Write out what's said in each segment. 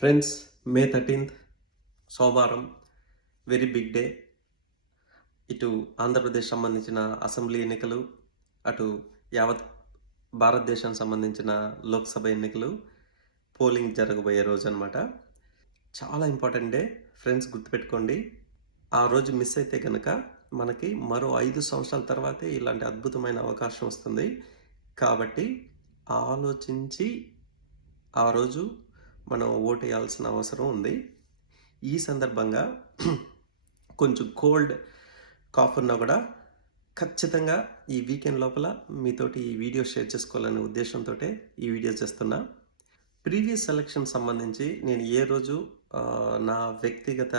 Friends May thirteenth సోమవారం very big day ఇటు ఆంధ్రప్రదేశ్ సంబంధించిన అసెంబ్లీ ఎన్నికలు అటు యావత్ భారతదేశానికి సంబంధించిన లోక్సభ ఎన్నికలు పోలింగ్ జరగబోయే రోజు అనమాట చాలా ఇంపార్టెంట్ డే ఫ్రెండ్స్ గుర్తుపెట్టుకోండి. ఆ రోజు మిస్ అయితే కనుక మనకి మరో ఐదు సంవత్సరాల తర్వాతే ఇలాంటి అద్భుతమైన అవకాశం వస్తుంది. కాబట్టి ఆలోచించి ఆ రోజు మనం ఓటేయాల్సిన అవసరం ఉంది. ఈ సందర్భంగా కొంచెం కోల్డ్ కాఫ్ ఉన్నా కూడా ఖచ్చితంగా ఈ వీకెండ్ లోపల మీతోటి ఈ వీడియో షేర్ చేసుకోవాలనే ఉద్దేశంతో ఈ వీడియో చేస్తున్నా. ప్రీవియస్ సెలక్షన్ సంబంధించి నేను ఏ రోజు నా వ్యక్తిగత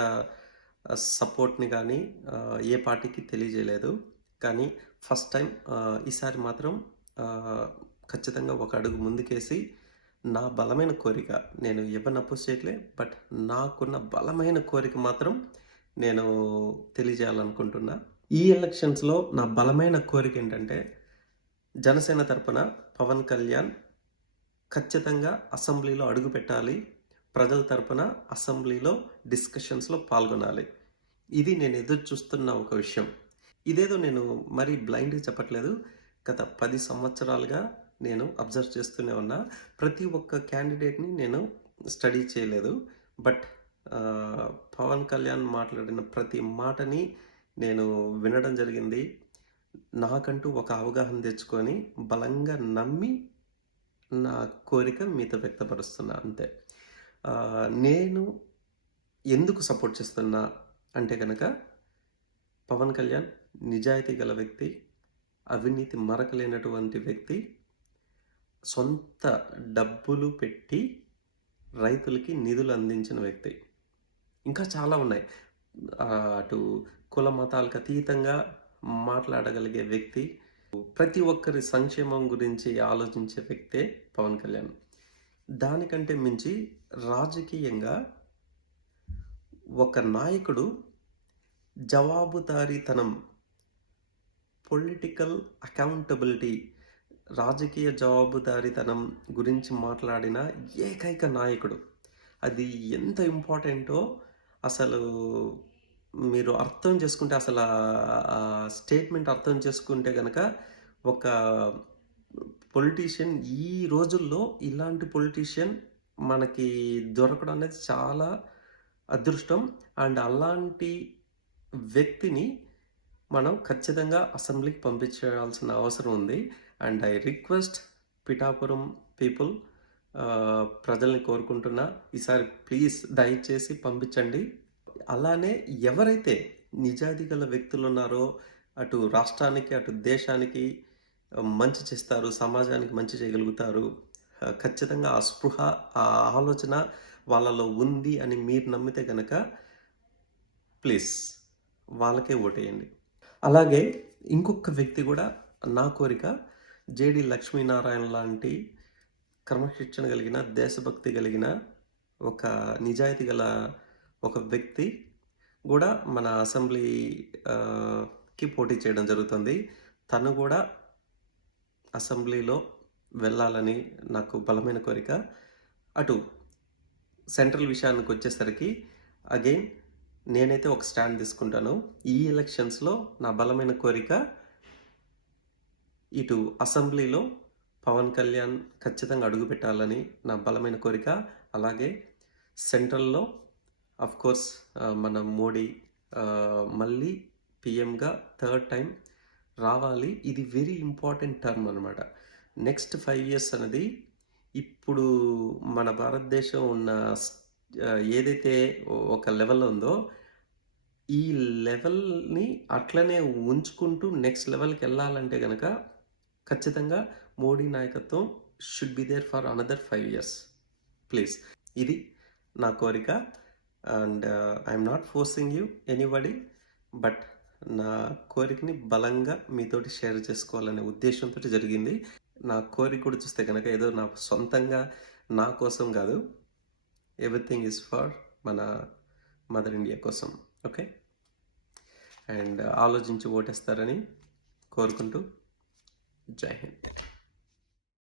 సపోర్ట్ని కానీ ఏ పార్టీకి తెలియజేయలేదు. కానీ ఫస్ట్ టైం ఈసారి మాత్రం ఖచ్చితంగా ఒక అడుగు ముందుకేసి నా బలమైన కోరిక నేను ఎవరిని అపోజ్ చేయట్లే బట్ నాకున్న బలమైన కోరిక మాత్రం నేను తెలియజేయాలనుకుంటున్నా. ఈ ఎలక్షన్స్లో నా బలమైన కోరిక ఏంటంటే జనసేన తరపున పవన్ కళ్యాణ్ ఖచ్చితంగా అసెంబ్లీలో అడుగు పెట్టాలి. ప్రజల తరపున అసెంబ్లీలో డిస్కషన్స్లో పాల్గొనాలి. ఇది నేను ఎదురు చూస్తున్న ఒక విషయం. ఇదేదో నేను మరీ బ్లైండ్గా చెప్పట్లేదు. గత పది సంవత్సరాలుగా నేను అబ్జర్వ్ చేస్తూనే ఉన్నా. ప్రతి ఒక్క క్యాండిడేట్ని నేను స్టడీ చేయలేదు. బట్ పవన్ కళ్యాణ్ మాట్లాడిన ప్రతి మాటని నేను వినడం జరిగింది. నాకంటూ ఒక అవగాహన తెచ్చుకొని బలంగా నమ్మి నా కోరిక మీతో వ్యక్తపరుస్తున్నా అంతే. నేను ఎందుకు సపోర్ట్ చేస్తున్నా అంటే కనుక పవన్ కళ్యాణ్ నిజాయితీ గల వ్యక్తి అవినీతి మరకలేనటువంటి వ్యక్తి సొంత డబ్బులు పెట్టి రైతులకి నిధులు అందించిన వ్యక్తి. ఇంకా చాలా ఉన్నాయి. అటు కుల మతాలకు అతీతంగా మాట్లాడగలిగే వ్యక్తి ప్రతి ఒక్కరి సంక్షేమం గురించి ఆలోచించే వ్యక్తే పవన్ కళ్యాణ్. దానికంటే మించి రాజకీయంగా ఒక నాయకుడు జవాబుదారీతనం పొలిటికల్ అకౌంటబిలిటీ రాజకీయ జవాబుదారీతనం గురించి మాట్లాడిన ఏకైక నాయకుడు. అది ఎంత ఇంపార్టెంటో అసలు మీరు అర్థం చేసుకుంటే అసలు స్టేట్మెంట్ అర్థం చేసుకుంటే కనుక ఒక పొలిటీషియన్ ఈ రోజుల్లో ఇలాంటి పొలిటీషియన్ మనకి దొరకడం అనేది చాలా అదృష్టం. అండ్ అలాంటి వ్యక్తిని మనం ఖచ్చితంగా అసెంబ్లీకి పంపించాల్సిన అవసరం ఉంది. And I request Pithapuram people ప్రజల్ని కోరుకుంటున్నా ఈసారి ప్లీజ్ దయచేసి పంపించండి. అలానే ఎవరైతే నిజాయితీ గల వ్యక్తులు ఉన్నారో అటు రాష్ట్రానికి అటు దేశానికి మంచి చేస్తారు సమాజానికి మంచి చేయగలుగుతారు ఖచ్చితంగా ఆ స్పృహ ఆ ఆలోచన వాళ్ళలో ఉంది అని మీరు నమ్మితే కనుక ప్లీజ్ వాళ్ళకే ఓటేయండి. అలాగే ఇంకొక వ్యక్తి కూడా నా కోరిక జేడి లక్ష్మీనారాయణ లాంటి క్రమశిక్షణ కలిగిన దేశభక్తి కలిగిన ఒక నిజాయితీ గల ఒక వ్యక్తి కూడా మన అసెంబ్లీ కి పోటీ చేయడం జరుగుతుంది. తను కూడా అసెంబ్లీలో వెళ్ళాలని నాకు బలమైన కోరిక. అటు సెంట్రల్ విషయానికి వచ్చేసరికి అగైన్ నేనైతే ఒక స్టాండ్ తీసుకుంటాను. ఈ ఎలక్షన్స్లో నా బలమైన కోరిక ఇటు అసెంబ్లీలో పవన్ కళ్యాణ్ ఖచ్చితంగా అడుగు పెట్టాలని నా బలమైన కోరిక. అలాగే సెంట్రల్లో అఫ్ కోర్స్ మన మోడీ మళ్ళీ పిఎంగా థర్డ్ టైం రావాలి. ఇది వెరీ ఇంపార్టెంట్ టర్మ్ అనమాట నెక్స్ట్ ఫైవ్ ఇయర్స్ అనేది ఇప్పుడు మన భారతదేశం ఉన్న ఏదైతే ఒక లెవెల్ ఉందో ఈ లెవెల్ని అట్లనే ఉంచుకుంటూ నెక్స్ట్ లెవెల్కి వెళ్ళాలంటే కనుక ఖచ్చితంగా మోడీ నాయకత్వం should be there for another five years please ఇది నా కోరిక. And I'm not forcing you anybody but నా కోరికని బలంగా మీతోటి షేర్ చేసుకోవాలనే ఉద్దేశంతో జరిగింది. నా కోరిక కూడా చూస్తే కనుక ఏదో నా సొంతంగా నా కోసం కాదు. ఎవ్రీథింగ్ ఈజ్ ఫర్ మన మదర్ ఇండియా కోసం. ఓకే అండ్ uh, ఆలోచించి ఓటేస్తారని కోరుకుంటూ जय हिंद।